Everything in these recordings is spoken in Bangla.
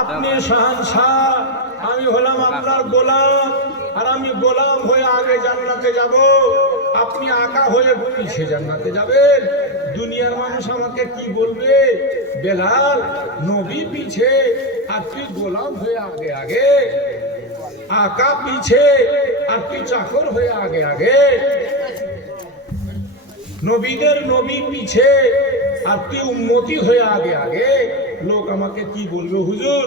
আপনি শাহানশাহ, আমি হলাম আপনার গোলাম, আর আমি গোলাম হয়ে আগে জান্নাতে যাব, আপনি আকা হয়ে পিছে জান্নাতে যাবেন। দুনিয়ার মানুষ আমাকে কি বলবে? বেলাল নবী পিছে আর তুই গোলাম হয়ে আগে আগে, আকা পিছে আর তুই চাকর হয়ে আগে আগে, নবীদের নবী পিছে আর তুই উম্মতি হয়ে আগে আগে। লোক আমাকে কি বলবে? হুজুর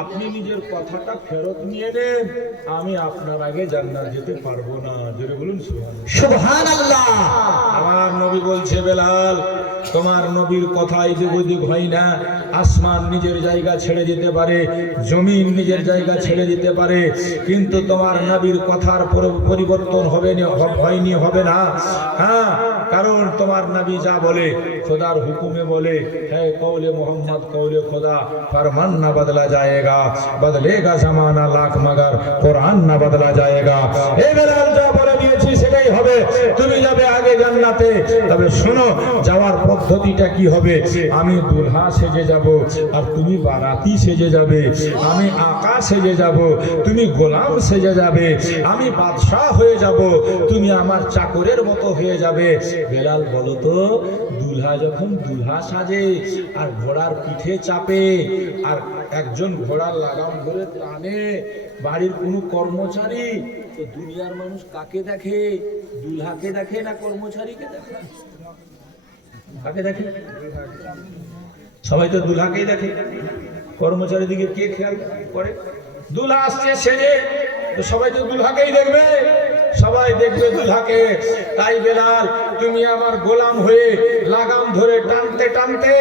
আপনি নিজের কথাটা ফেরত নিয়ে নেন, আমি আপনার আগে জান্নাত যেতে পারবো না। জোরে বলুন সুবহানাল্লাহ। আমার নবী বলছে, বেলাল তোমার নবীর কথা এদিক ওদিক হয় না। আসমান নিজের জায়গা ছেড়ে দিতে পারে, জমিন নিজের জায়গা ছেড়ে দিতে পারে, কিন্তু তোমার নবীর কথার পরিবর্তন হয়নি, হবে না। হ্যাঁ, কারণ তোমার নবী যা বলে খোদার হুকুমে বলে, হ্যাঁ কৌলে মোহাম্মদ কৌলে খোদা, ফরমান না বদলা যায়েগা, বদলেগা জামানা লাখ মগর কোরআন না বদলা যায়েগা। এই বেলাল যা বলে দিয়েছি সেটাই হবে, তুমি যাবে আগে জান্নাতে। তবে শোনো, যাওয়ার পদ্ধতিটা কি হবে? আমি দুলহা সেজে যাব আর তুমি বারাতি সেজে যাবে, আমি আকা সেজে যাব, তুমি গোলাম সেজে যাবে, আমি বাদশাহ হয়ে যাব, তুমি আমার চাকরের মতো হয়ে যাবে। বেলাল বলো তো, দুলহা যখন দুলহা সাজে আর ঘোড়ার পিঠে চাপে আর একজন ঘোড়ার লাগাম ধরে টানে, বাড়ির কোনো কর্মচারী, তো দুনিয়ার মানুষ কাকে দেখে? দুলহাকে দেখে না কর্মচারীকে দেখে? কাকে দেখে? সবাই তো দুলহাকেই দেখে। কর্মচারী দিকে কে খেয়াল করে? দুলহা আসছে সেজে, তো সবাই তো দুলহাকেই দেখবে, সবাই দেখবে দুলহাকে। তাই বেলাল তুমি আমার গোলাম হয়ে লাগাম ধরে টানতে টানতে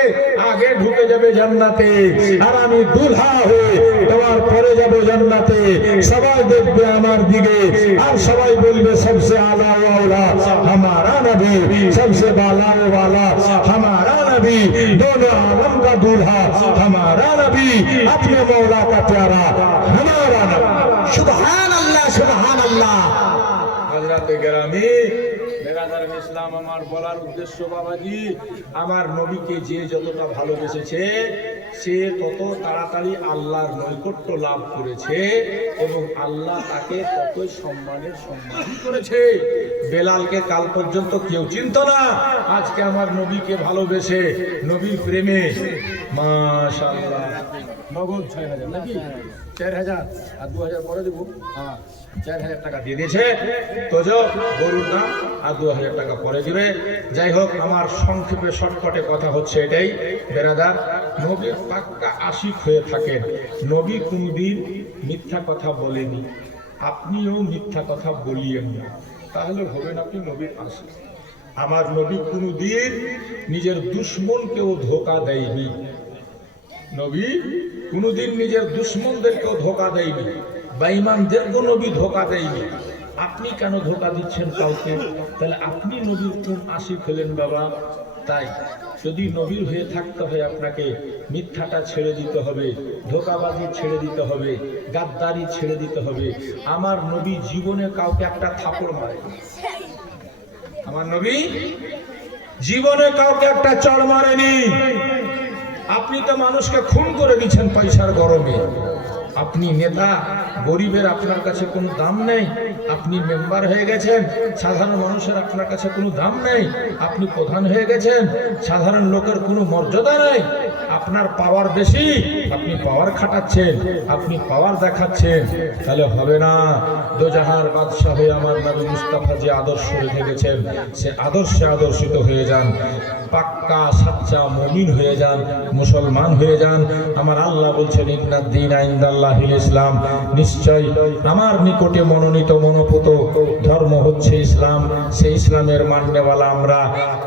আগে ঢুকে যাবে জান্নাতে, আর আমি দুলহা হয়ে তোমার পরে যাব জান্নাতে। সবাই দেখবে আমার দিকে আর সবাই বলবে সবসে আলা ওয়ালা हमारा नबी, सबसे बाला वाला हमारा नबी, दोनों आलम का दूल्हा हमारा नबी, अपने मौला का प्यारा हमारा नबी। सुभान अल्लाह, सुभान अल्लाह। হযরতে গ্রামী বেরাদার ইসলাম, আমার বলার উদ্দেশ্য বাবাজি, আমার নবীকে যে যতটা ভালোবেসেছে সে তত তাড়াতাড়ি আল্লাহর নৈকট্য লাভ করেছে এবং আল্লাহ তাকে ততই সম্মান করেছে। বেলালকে কাল পর্যন্ত কেউ চিনত না, আজকে আমার নবীকে ভালোবেসে নবীর প্রেমে মাশাআল্লাহ নগদ ৬,০০০ নাকি ৪,০০০ আর ২,০০০ পরে দেবো। হ্যাঁ, ৪,০০০ টাকা দিয়ে দিয়েছে, তো গরুর দাম আর ২,০০০ টাকা পরে দিবে। যাই হোক, আমার সংক্ষেপে শর্টকাটে কথা হচ্ছে এটাই, বেরাদার নবীর পাক্কা আশিক হয়ে থাকেন। নবী কোনদিন মিথ্যা কথা বলেনি, আপনিও মিথ্যা কথা বলিয়েন না, তাহলে হবেন আপনি নবীর আশিক। আমার নবী কোনদিন নিজের দুশ্মনকেও ধোঁকা দেয়নি, নবী কোনদিন নিজের দুশ্মনদেরকেও ধোঁকা দেয়নি, বেঈমানদেরকেও নবী ধোঁকা দেয়নি। আপনি কেন ধোঁকা দিচ্ছেন কাউকে? তাহলে আপনি নবীর কোন আশিক হলেন বাবা? তাই যদি নবীর হয়ে থাকতে হয় আপনাকে মিথ্যাটা ছেড়ে দিতে হবে, ধোঁকাবাজি ছেড়ে দিতে হবে, গাদ্দারি ছেড়ে দিতে হবে। আমার নবী জীবনে কাউকে একটা থাপড় মারে, আমার নবী জীবনে কাউকে একটা চড় মারেনি। আপনি তো মানুষকে খুন করে দিচ্ছেন পয়সার গরমে। আপনি নেতা, গরিবের আপনার কাছে কোনো দাম নেই, আপনি মেম্বার হয়ে গেছেন, সাধারণ মানুষের আপনার কাছে কোনো দাম নেই, আপনি প্রধান হয়ে গেছেন, সাধারণ লোকের কোনো মর্যাদা নেই। আপনার পাওয়ার বেশি, আপনি পাওয়ার খাটাচ্ছেন, আপনি পাওয়ার দেখাচ্ছেন, তাহলে হবে না। দোজাহার বাদশাহ হয়ে আমার নবী মুস্তাফা যে আদর্শ রেখে গেছেন সে আদর্শে আদর্শিত হয়ে যান, পাক্কা সাচ্চা মুমিন হয়ে যান, মুসলমান হয়ে যান। আমার আল্লাহ বলছেন ইন্নাদ-দীনা ইনদাল্লাহিল ইসলাম, নিশ্চয় আমার নিকটে মনোনীত মনোপুত ধর্ম হচ্ছে ইসলাম, সেই ইসলামের মান্যওয়ালা আমরা।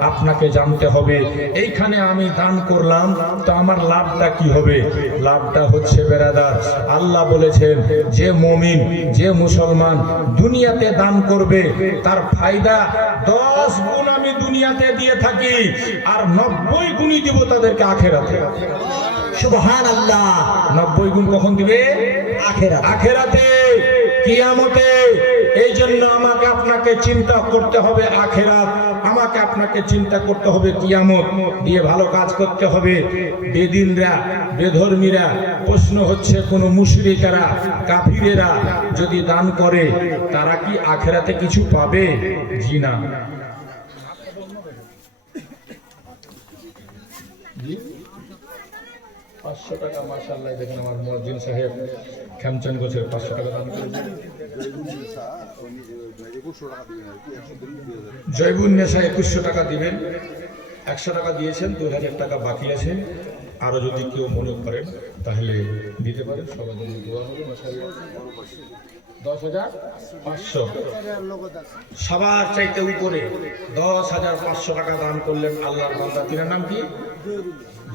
আপনাকে জানতে হবে এইখানে আমি দান করলাম তো আমার লাভটা কি হবে? লাভটা হচ্ছে বেরাদার, আল্লাহ বলেছেন যে মুমিন, যে মুসলমান দুনিয়াতে দান করবে তার ফায়দা 10 গুণ আমি দুনিয়াতে দিয়ে থাকি আর 90 গুণই দিব তাদেরকে আখেরাতে। সুবহানাল্লাহ। 90 গুণ কখন দিবে? আখেরাতে, কিয়ামতে। এই জন্য আমাকে আপনাকে চিন্তা করতে হবে আখেরাত। আমার আমাকে আপনাকে চিন্তা করতে হবে কিয়ামত দিয়ে ভালো কাজ করতে হবে। বেদিনরা বেধর্মীরা প্রশ্ন হচ্ছে কোন মুশরিকেরা কাফিরেরা যদি দান করে তারা কি আখিরাতে কিছু পাবে? জি না। 500 টাকা মাশাআল্লাহ দেখেন আমার মুয়াজ্জিন সাহেব খেমচন গোছের 500 টাকা দান করেছেন। জয়বুন নেশা 2100 টাকা দিবেন, 100 টাকা দিয়েছেন, 2000 টাকা বাকি আছে। আরো যদি কেউ মনে করেন তাহলে দিতে পারেন, সবার জন্য দোয়া হবে। মাশাআল্লাহ 10,500 সবার চাইতে উপরে 10,500 টাকা দান করলেন আল্লাহর বান্দা। তিনার নাম কি?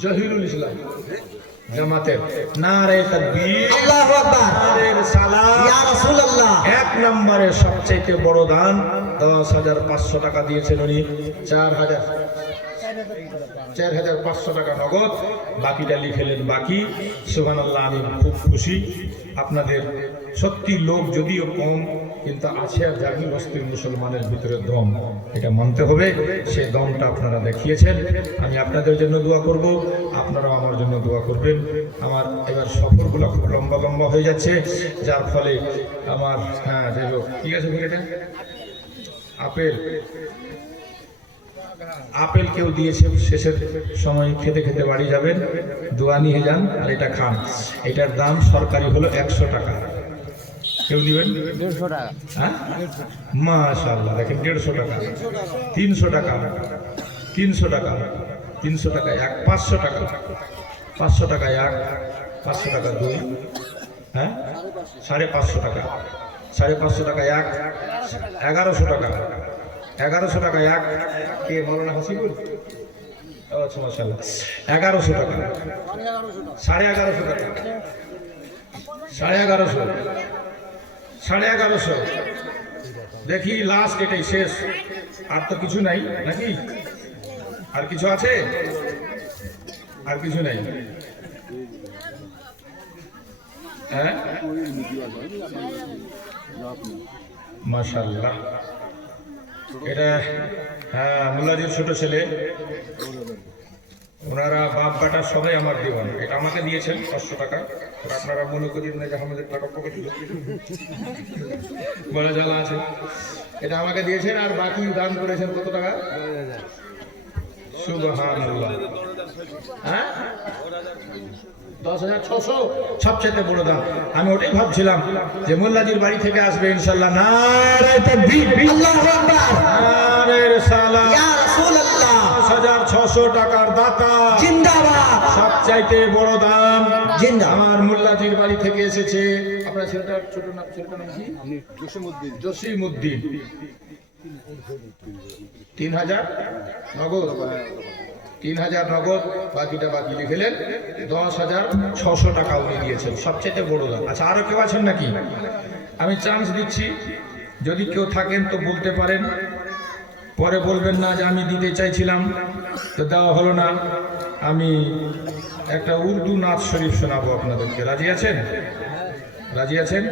জহিরুল ইসলাম জামাতের। নারে তাকবীর, আল্লাহু আকবার, নারে সালাত, ইয়া রাসূলুল্লাহ। এক নম্বরে সবচেয়ে বড় দান 10,500 টাকা দিয়েছেন উনি। 4,500 টাকা নগদ, বাকিটা লিখেলেন বাকি। সুবহানাল্লাহ, আমি খুব খুশি। আপনাদের সত্যি লোক যদিও কম, কিন্তু আছে আর জাগি বস্তির মুসলমানের ভিতরে দম, এটা মানতে হবে। সেই দমটা আপনারা দেখিয়েছেন। আমি আপনাদের জন্য দোয়া করব, আপনারাও আমার জন্য দোয়া করবেন। আমার এবার সফরগুলো খুব লম্বা লম্বা হয়ে যাচ্ছে, যার ফলে আমার যাই হোক, ঠিক আছে এটা আপেল কেউ দিয়েছে, শেষের সময় খেতে খেতে বাড়ি যাবেন, দোয়া নিয়ে যান আর এটা খান। এটার দাম সরকারি হলো 100 টাকা। কেউ দিবেন? 150 টাকা। হ্যাঁ, মাশাআল্লাহ, দেখেন 150 টাকা, 300 টাকা, 300 টাকা, 300 টাকা এক, 500 টাকা, 500 টাকা এক, 500 টাকা দুই, হ্যাঁ 550 টাকা, 550 টাকা এক, 1100 টাকা, 1100 টাকা এক। কে মৌলানা হাসিবুল? আচ্ছা মাশাআল্লাহ, 1100 টাকা, 1150 টাকা, 1150, 1150। দেখি লাস্ট, এটাই শেষ, আর তো কিছু নাই নাকি? আর কিছু আছে? আর কিছু নাই? হ্যাঁ মাশাআল্লাহ, এটা মুল্লাজির ছোট ছেলে, ওনারা বাপ বেটা সবাই আমার দিওয়ান। এটা আমাকে দিয়েছেন 500 টাকা। আপনারা মনে করেন না যে আমাদের টাকা পকেটে বড় জ্বালা আছে। এটা আমাকে দিয়েছেন, আর বাকি দান করেছেন কত টাকা? সুবহানাল্লাহ, হ্যাঁ 10,600 সবচেয়ে বড় দাম। আমি ওটাই ভাবছিলাম যে মোল্লাজির বাড়ি থেকে আসবে ইনশাআল্লাহ। নারে তাকবীর, আল্লাহু আকবার, নারে রিসালাত, ইয়া রাসূলুল্লাহ। 10,600 টাকার দাতা জিন্দাবাদ, সবচাইতে বড় দাম জিন্দাবাদ। আমার মোল্লাজির বাড়ি থেকে এসেছে। আপনার ছেলেটার ছোট নাম, ছেলেটার নাম কি? জসিমউদ্দিন। 3,000 নগদ, 3,000 নগদ, বাকিটা বাকি লিখলেন। 10,600 টাকা উনি দিয়েছেন, সবচেয়ে বড় দাম। আচ্ছা, আরো কেউ আছেন নাকি? আমি চান্স দিচ্ছি, যদি কেউ থাকেন তো বলতে পারেন, পরে বলবেন না যে আমি দিতে চাইছিলাম তো দেওয়া হলো না। আমি একটা উর্দু নাচ শরীফ শোনাবো আপনাদেরকে, রাজি আছেন? রাজি আছেন?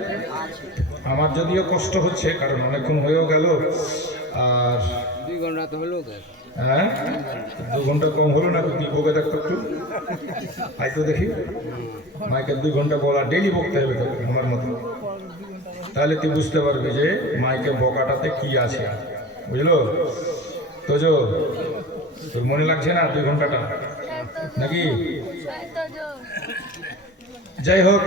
আমার যদিও কষ্ট হচ্ছে, কারণ অনেকক্ষণ হয়েও গেল, আর 2 ঘন্টা তো হলো। হ্যাঁ 2 ঘন্টা কম হলো না? কি বকে দেখতো একটু, আই তো দেখি মাইকে 2 ঘন্টা বলা, ডেলি বকতে হবে তো আমার মতো, তাহলে তুই বুঝতে পারবি যে মাইকে বকাটাতে কি আছে, বুঝলো? তো তোর মনে লাগছে না 2 ঘন্টাটা নাকি? যাই হোক,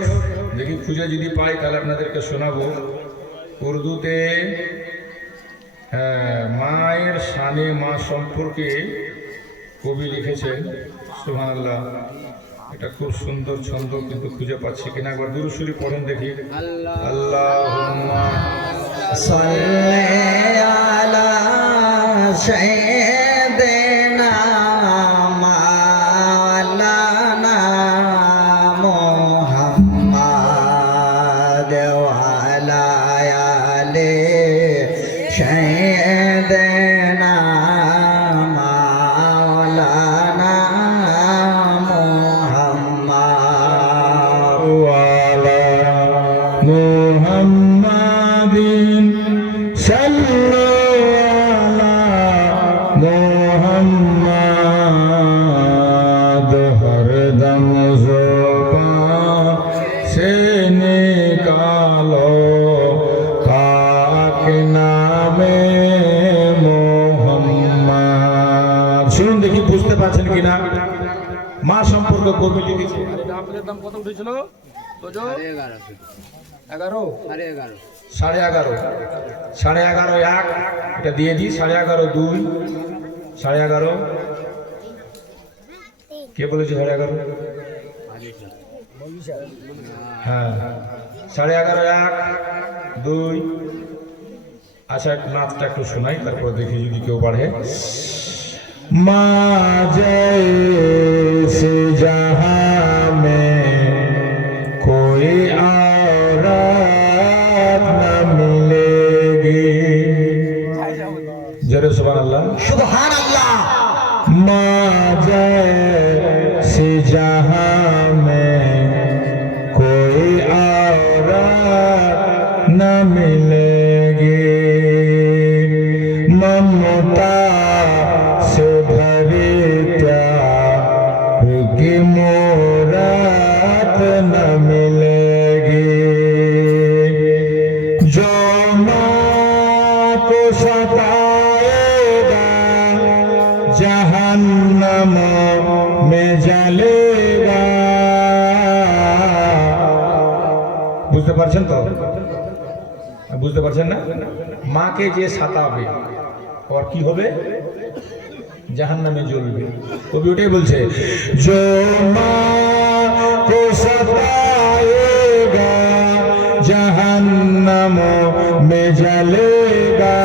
দেখি খুঁজে যদি পাই তাহলে আপনাদেরকে শোনাবো উর্দুতে। মায়ের শানে, মা সম্পর্কে কবি লিখেছেন। সুবহানাল্লাহ, এটা খুব সুন্দর ছন্দ, কিন্তু খুঁজে পাচ্ছি কিনা। একবার দুরূদ শরীফ পড়েন দেখি। আল্লাহুম্মা সাল্লি আলা সাইয়্যিদিনা মাওলানা মুহাম্মাদ ওয়া আলা আলি সাইয়্যিদিনা মাওলানা মুহাম্মাদ ওয়া আলা মুহাম্মাদিন সাল্লাল্লাহু কালো পাক নামে মোহাম্মদ। শুনুন দেখি বুঝতে পারছেন কিনা। মা সম্পর্ক কবি লিখেছে। আপনাদের দাম কত উঠেছিল? 11 11.5 11.5 এক, এটা দিয়ে দিই। 11.5 2, 11.5 কে বলেছে 11.5? হ্যাঁ 11.5 এক 2। আচ্ছা নাচটা একটু শোনাই, তারপর দেখি যদি কেউ বাড়ে। মা জैसे जहां में कोई औरत न मिलेगी। जरे सुभान अल्लाह। সুবহানাল্লাহ। माँ जैसे जहां में कोई औरत न मिलेगी। ममता से भरे प्यार की मूरत न मिलेगी। जो माँ को सताएगा जहन्नम में जलेगा। বুঝতে পারছেন তো? বুঝতে পারছেন না? মাকে যে সাতাবে और কি হবে? জাহান্নামে জ্বলবে। কবি ওটাই বলছে, जो माँ को सताएगा जहन्नम में जलेगा।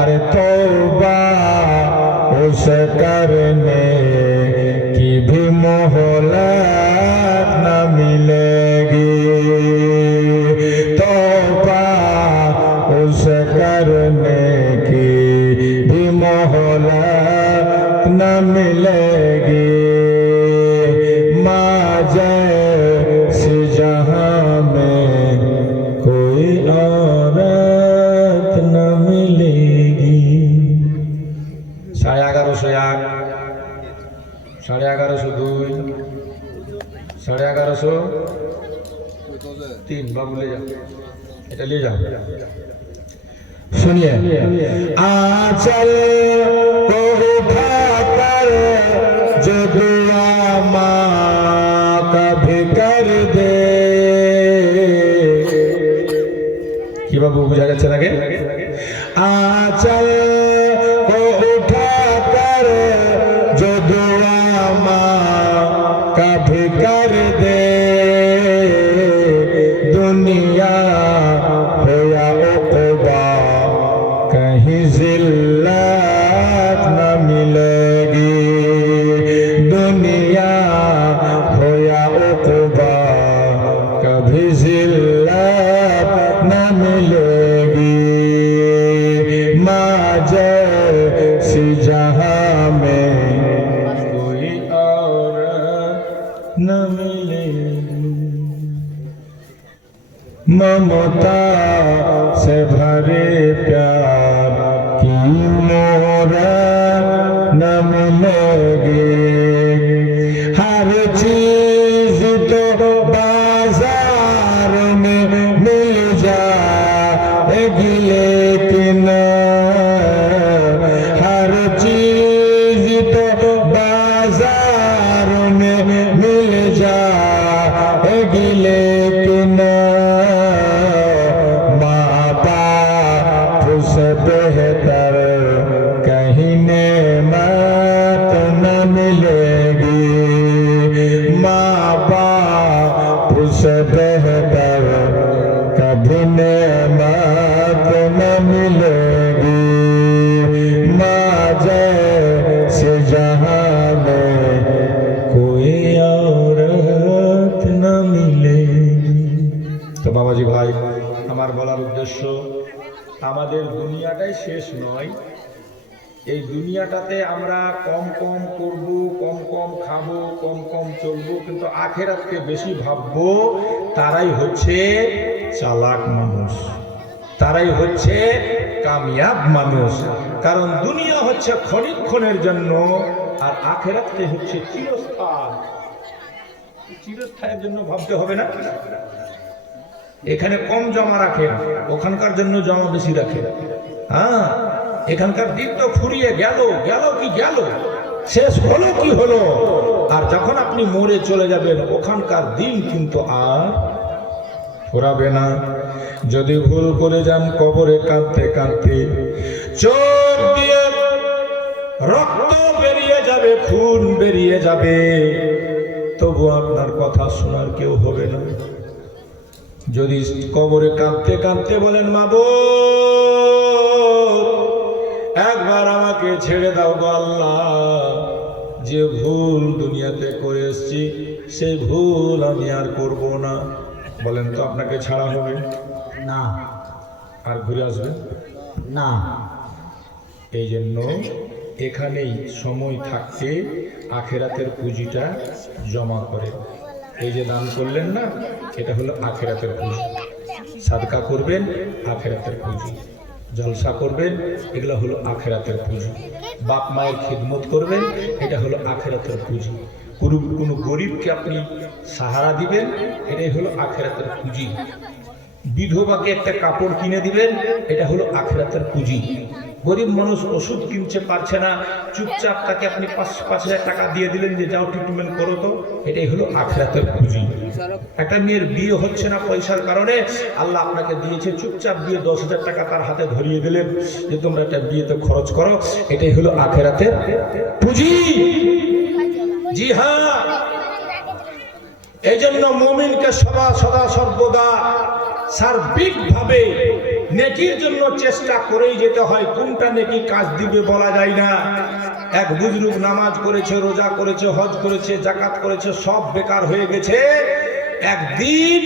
अरे तौबा उस करने की भी मोहलत न मिलेगी। तौबा उस करने की भी मोहलत न मिलेगी। माँ जैसी जहां में कोई औरत न मिलेगी। 11.5 11.5 11.5 3 बाबू ले जाओ, এটা ले जाओ। सुनिए, आंचल को उठाकर जो दुआ माँ कभी कर दे। কি বাবু বুঝা যাচ্ছে নাকি? आंचल को उठाकर जो दुआ माँ कभी कर दे। दुनिया हो या उक़बा कहीं जिल्लत न मिलेगी। दुनिया हो या उक़बा कभी जिल्लत न मिलेगी। माँ जैसी जहां में कोई औरत न मिलेगी। ममता से भरे प्यार की मोरत न मिलेगी। हर चीज तो बाजार में मिल जाएगी, लेकिन हर चीज तो बाजार में मिल जाएगी, लेकिन माँ बाप से बेहतर कहीं नेमत न मिलेगी। माँ बाप से बेहतर कभी नेमत न मिलेगी। माँ जैसे जहां में कोई औरत न मिलेगी। তো বাবাজি ভাই, আমার বলার উদ্দেশ্য, আমাদের দুনিয়াটাই শেষ নয়। এই দুনিয়াটাতে আমরা কম কম করব, কম কম খাবো, কম কম চলবো, কিন্তু আখেরাতকে বেশি ভাববো। তারাই হচ্ছে চালাক মানুষ, তারাই হচ্ছে কামিয়াব মানুষ। কারণ দুনিয়া হচ্ছে ক্ষণিকক্ষণের জন্য, আর আখেরাতকে হচ্ছে চিরস্থায়ী। চিরস্থায়ের জন্য ভাবতে হবে না। এখানে কম জমা রাখেন, ওখানকার জন্য জমা বেশি রাখেন। হ্যাঁ, এখানকার দিন তো ফুরিয়ে গেল, গেল কি গেল, শেষ হলো কি হলো। আর যখন আপনি মরে চলে যাবেন, ওখানকার দিন কিন্তু আর ফুরাবে না। যদি ভুল করে যান কবরে কাঁদতে কাঁদতে চোখ দিয়ে রক্ত বেরিয়ে যাবে, খুন বেরিয়ে যাবে, তবু আপনার কথা শোনার কেউ হবে না। যদি কবরে কাঁদতে কাঁদতে বলেন মাবুদ একবার আমাকে ছেড়ে দাও গো আল্লাহ, যে ভুল দুনিয়াতে করে এসেছি সেই ভুল আমি আর করব না, বলেন তো আপনাকে ছাড়া হবে না, আর ঘুরে আসবেন না। এই জন্য এখানেই সময় থাকতে আখেরাতের পুঁজিটা জমা করে। এই যে দান করলেন না, এটা হলো আখেরাতের পুঁজি। সাদকা করবেন, আখেরাতের পুঁজি। জলসা করবেন, এগুলো হলো আখেরাতের পুঁজি। বাপ মায়ের খিদমত করবেন, এটা হলো আখেরাতের পুঁজি। কোনো গরিবকে আপনি সাহারা দিবেন, এটাই হলো আখেরাতের পুঁজি। বিধবাকে একটা কাপড় কিনে দিবেন, এটা হলো আখেরাতের পুঁজি। গরিব মানুষ ওষুধ কিনতে পারছে না, চুপচাপ তাকে আপনি 5,000 টাকা দিয়ে দিলেন যে যাও ট্রিটমেন্ট করো, তো এটাই হলো আখেরাতের পুঁজি। একটা মেয়ের বিয়ে হচ্ছে না পয়সার কারণে, আল্লাহ আপনাকে দিয়েছে, চুপচাপ দিয়ে 10,000 টাকা তার হাতে ধরিয়ে দিলেন যে তোমরা একটা বিয়েতে খরচ করো, এটাই হলো আখেরাতের পুঁজি। জি হ্যাঁ, এই জন্য মুমিনকে সদা সর্বদা সার্বিকভাবে নেকির জন্য চেষ্টা করেই যেতে হয়। কোনটা নেকি কাজ দিবে বলা যায় না। এক বুজরুগ নামাজ করেছে, রোজা করেছে, হজ করেছে, জাকাত করেছে, সব বেকার হয়ে গেছে। একদিন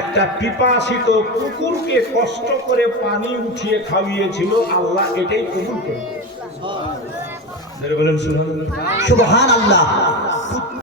একটা পিপাসিত কুকুরকে কষ্ট করে পানি উঠিয়ে খাওয়িয়েছিল, আল্লাহ এটাই কবুল করে। বলেন সুবহানাল্লাহ। সুবহানাল্লাহ।